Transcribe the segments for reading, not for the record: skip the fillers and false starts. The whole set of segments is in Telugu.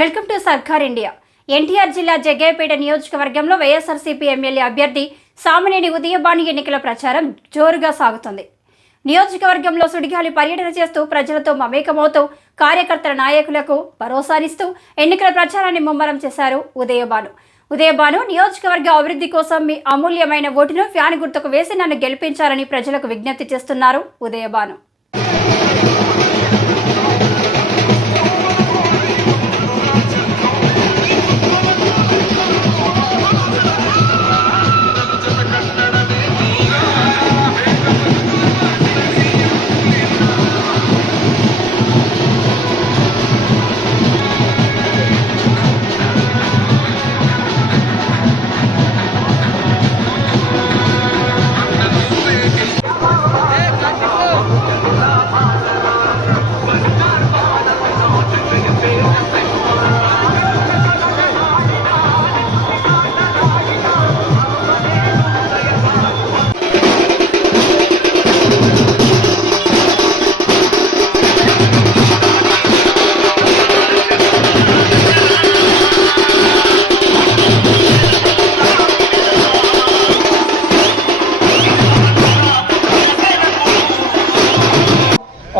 వెల్కమ్ టు సర్కార్ ఇండియా. ఎన్టీఆర్ జిల్లా జగ్గయ్యపేట నియోజకవర్గంలో వైఎస్ఆర్సీపీ ఎమ్మెల్యే అభ్యర్థి సామినేని ఉదయభాను ఎన్నికల ప్రచారం జోరుగా సాగుతుంది. నియోజకవర్గంలో సుడిగాలి పర్యటన చేస్తూ ప్రజలతో మమేకమవుతూ కార్యకర్తల నాయకులకు భరోసానిస్తూ ఎన్నికల ప్రచారాన్ని ముమ్మరం చేశారు ఉదయభాను నియోజకవర్గ అభివృద్ధి కోసం మీ అమూల్యమైన ఓటును ఫ్యాన్ గుర్తుకు వేసి నన్ను గెలిపించాలని ప్రజలకు విజ్ఞప్తి చేస్తున్నారు ఉదయభాను.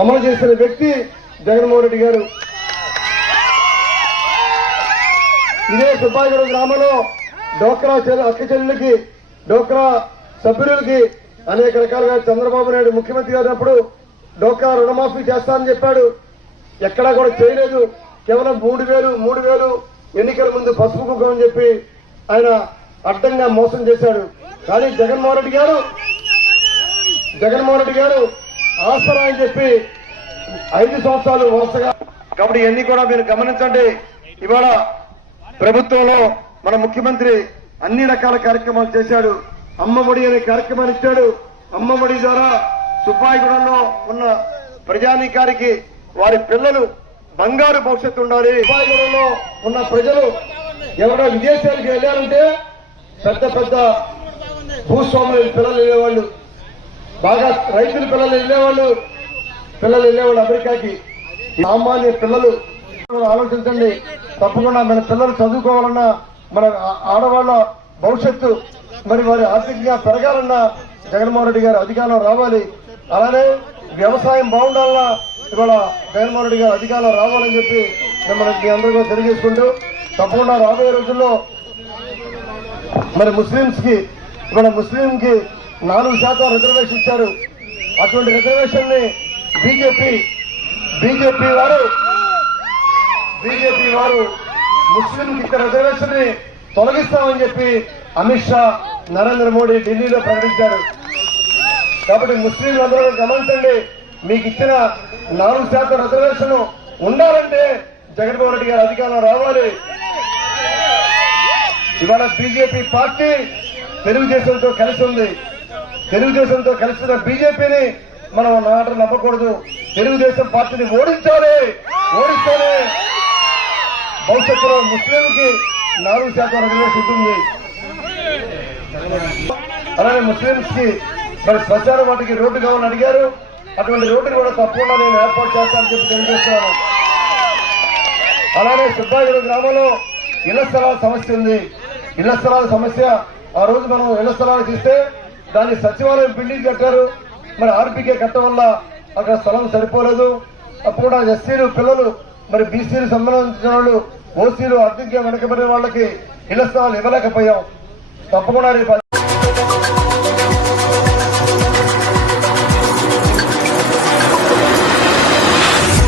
అమలు చేసిన వ్యక్తి జగన్మోహన్ రెడ్డి గారు. ఇదే సుబ్బాయిగూడ గ్రామంలో డోక్రా అక్క చెల్లెలకి, డోక్రా సభ్యులకి అనేక రకాలుగా చంద్రబాబు నాయుడు ముఖ్యమంత్రి గారినప్పుడు డోక్రా రుణమాఫీ చేస్తానని చెప్పాడు. ఎక్కడా కూడా చేయలేదు. కేవలం 3,000 ఎన్నికల ముందు పసుపు కుంకుమ అని చెప్పి ఆయన అడ్డంగా మోసం చేశాడు. కానీ జగన్మోహన్ రెడ్డి గారు ఆసరా అని చెప్పి 5 సంవత్సరాలు వరుసగా. కాబట్టి ఇవన్నీ కూడా మీరు గమనించండి. ఇవాళ ప్రభుత్వంలో మన ముఖ్యమంత్రి అన్ని రకాల కార్యక్రమాలు చేశాడు. అమ్మఒడి అనే కార్యక్రమాన్ని ఇచ్చాడు. అమ్మఒడి ద్వారా సుబ్బాయిగూడెంలో ఉన్న ప్రజానీకారికి వారి పిల్లలు బంగారు భవిష్యత్తు ఉండాలి. సుబ్బాయిగూడెంలో ఉన్న ప్రజలు ఎవరైనా విదేశాలకు వెళ్ళాలంటే పెద్ద భూస్వాముల పిల్లలు వెళ్ళేవాళ్ళు, బాగా రైతుల పిల్లలు వెళ్ళేవాళ్ళు అమెరికాకి. సామాన్య పిల్లలు ఆలోచించండి. తప్పకుండా మన పిల్లలు చదువుకోవాలన్నా, మన ఆడవాళ్ల భవిష్యత్తు మరి వారి ఆర్థికంగా పెరగాలన్నా జగన్మోహన్ రెడ్డి గారు అధికారంలో రావాలి. అలానే వ్యవసాయం బాగుండాలన్నా ఇవాళ జగన్మోహన్ రెడ్డి గారు అధికారంలో రావాలని చెప్పి మిమ్మల్ని మీ అందరూ తెలియజేసుకుంటూ, తప్పకుండా రాబోయే రోజుల్లో మరి ముస్లింకి 4% రిజర్వేషన్ ఇచ్చారు. అటువంటి రిజర్వేషన్ ని బీజేపీ వారు ముస్లింకి ఇచ్చిన రిజర్వేషన్ ని తొలగిస్తామని చెప్పి అమిత్ షా, నరేంద్ర మోడీ ఢిల్లీలో ప్రకటించారు. కాబట్టి ముస్లింలందరూ గమనించండి. మీకు ఇచ్చిన 4% రిజర్వేషన్ ఉండాలంటే జగన్మోహన్ రెడ్డి గారు అధికారంలో రావాలి. ఇవాళ బీజేపీ పార్టీ తెలుగుదేశంతో కలిసి ఉంది. తెలుగుదేశంతో కలిసిన బీజేపీని మనం నాట నమ్మకూడదు. తెలుగుదేశం పార్టీని ఓడిస్తేనే భవిష్యత్తులో ముస్లింకి 4% రిజర్వేషన్ ఉంటుంది. అలానే ముస్లింస్ కి మరి ప్రచారం వాటికి రోడ్డు కావాలని అడిగారు. అటువంటి రోడ్డుని కూడా తప్పకుండా నేను ఏర్పాటు చేస్తానని చెప్పి తెలియజేస్తున్నాను. అలానే సుబ్బాయిగూడ గ్రామంలో ఇళ్ల స్థలాల సమస్య ఉంది. ఇళ్ల స్థలాల సమస్య ఆ రోజు మనం ఇళ్ల స్థలాలు తీస్తే దాన్ని సచివాలయం బిల్డింగ్ కట్టారు. మరి ఆర్పీకే కట్టడం వల్ల అక్కడ స్థలం సరిపోలేదు. అప్పుడు కూడా ఎస్సీలు పిల్లలు, మరి బీసీలు సంబంధించిన వాళ్ళు, ఓసీలు ఆర్థికంగా వెనకబడిన వాళ్ళకి ఇళ్ల స్థలాలు ఇవ్వలేకపోయాం. తప్పకుండా